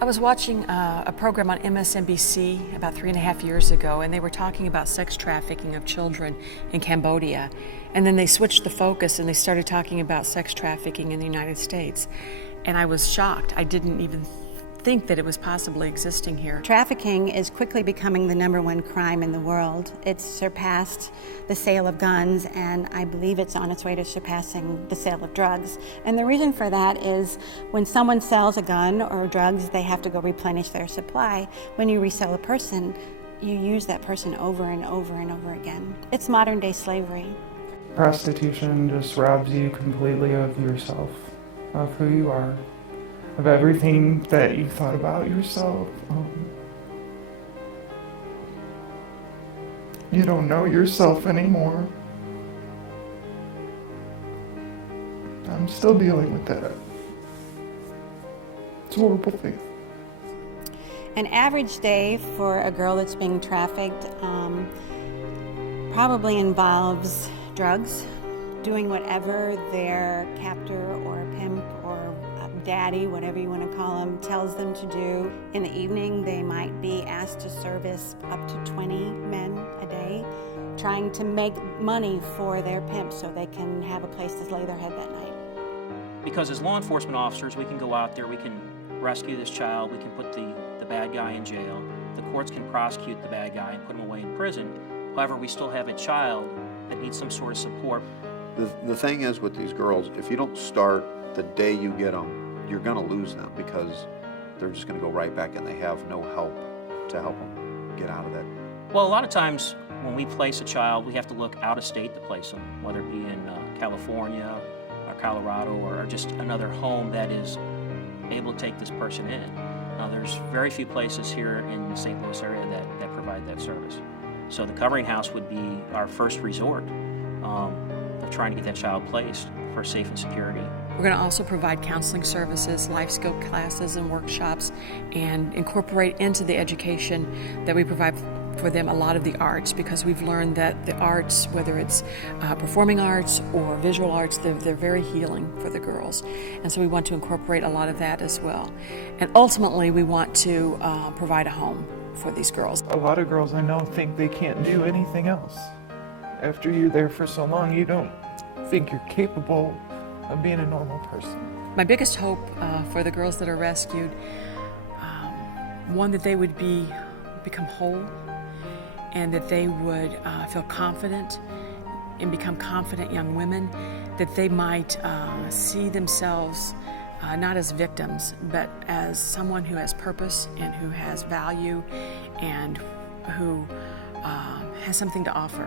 I was watching a program on MSNBC about 3.5 years ago, and they were talking about sex trafficking of children in Cambodia. And then they switched the focus and they started talking about sex trafficking in the United States. And I was shocked. I didn't even think that it was possibly existing here. Trafficking is quickly becoming the #1 crime in the world. It's surpassed the sale of guns, and I believe it's on its way to surpassing the sale of drugs. And the reason for that is when someone sells a gun or drugs, they have to go replenish their supply. When you resell a person, you use that person over and over and over again. It's modern day slavery. Prostitution just robs you completely of yourself, of who you are, of everything that you thought about yourself. You don't know yourself anymore. I'm still dealing with that. It's a horrible thing. An average day for a girl that's being trafficked probably involves drugs, doing whatever their captor or pimp or daddy, whatever you want to call them, tells them to do. In the evening, they might be asked to service up to 20 men a day, trying to make money for their pimp so they can have a place to lay their head that night. Because as law enforcement officers, we can go out there, we can rescue this child, we can put the bad guy in jail, the courts can prosecute the bad guy and put him away in prison. However, we still have a child that needs some sort of support. The thing is with these girls, if you don't start the day you get them, you're going to lose them because they're just going to go right back and they have no help to help them get out of that. Well, a lot of times when we place a child, we have to look out of state to place them, whether it be in California or Colorado or just another home that is able to take this person in. Now, there's very few places here in the St. Louis area that provide that service. So the covering house would be our first resort of trying to get that child placed for safe and security. We're going to also provide counseling services, life skill classes and workshops, and incorporate into the education that we provide for them a lot of the arts, because we've learned that the arts, whether it's performing arts or visual arts, they're very healing for the girls. And so we want to incorporate a lot of that as well. And ultimately, we want to provide a home for these girls. A lot of girls I know think they can't do anything else. After you're there for so long, you don't think you're capable of being a normal person. My biggest hope for the girls that are rescued, one, that they would become whole, and that they would feel confident and become confident young women, that they might see themselves not as victims, but as someone who has purpose and who has value and who has something to offer.